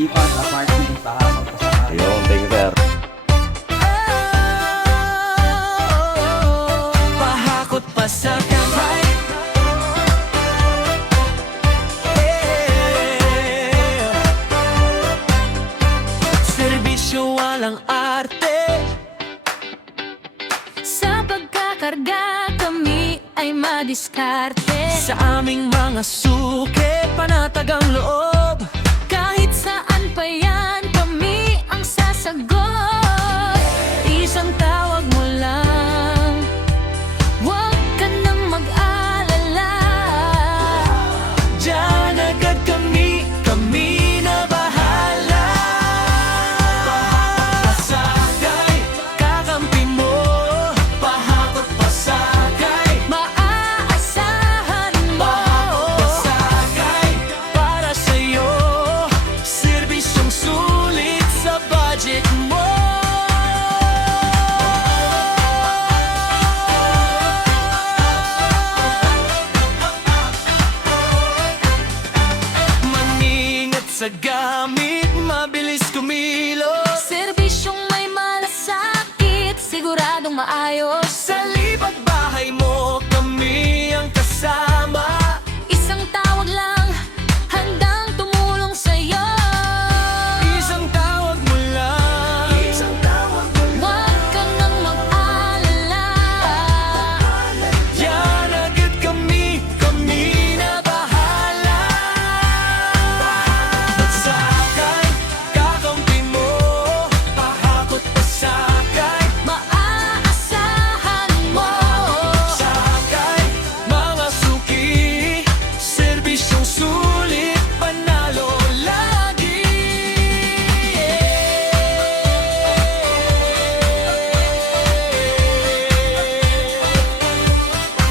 Ipan apartment para magpasakay. Ayun, thank you, sir. Pahakot pa sa kamay. Serbisyo walang arte. Sa pagkakarga kami ay madiskarte. Sa aming mga suki, panatag ang loob. Kahit saan pa yan, kami ang sasagot. Isang tawag mo lang, huwag ka nang mag-alala. Diyan agad kami, kami na bahala. Pasakay, kakampi mo. Pahakot pasakay, Maaasahan mo. pasakay. Para sa'yo, serbisyong sulit sa budget mo. Maningat sa gamit, mabilis kumilos. Serbisyong may malasakit, siguradong maayos. Sa lipat bahay mo, kami ang kasama. Isang tawag lang, handang tumulong sa'yo. Isang tawag mo lang. Isang tawag mo lang. Huwag ka nang mag-alala. Yan agad kami, kami na bahala. Pasakay, kakampi mo. Pahakot pasakay, Maaasahan mo. sakay. Mga suki, serbisyong sulit, panalo lagi.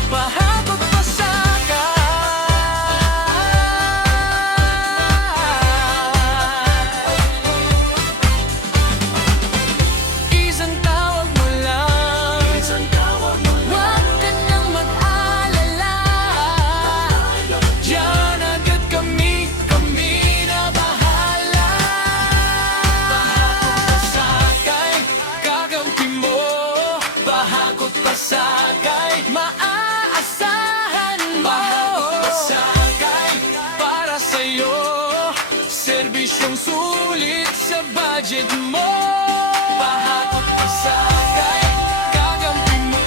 Pahakot pasakay. Isang tawag mo lang. Isang tawag mo lang. Huwag ka nang mag-alala. Diyan agad kami, kami na bahala. Pahakot pasakay, kakampi mo. Pahakot pasakay, Maaasahan mo. pahakot pasakay. Para sa'yo, serbisyong sulit sa budget mo. Pahakot pasakay, kakampi mo.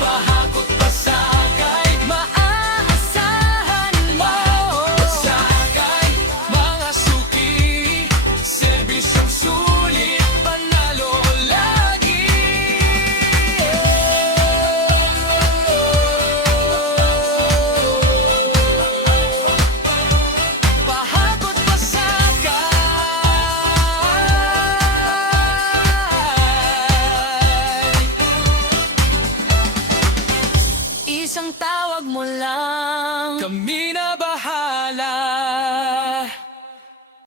Pahakot pasakay, Maaasahan mo. pasakay. Mga suki, serbisyong sulit, panalo lagi. Pahakot pasakay. Isang tawag mo lang. Kami na bahala.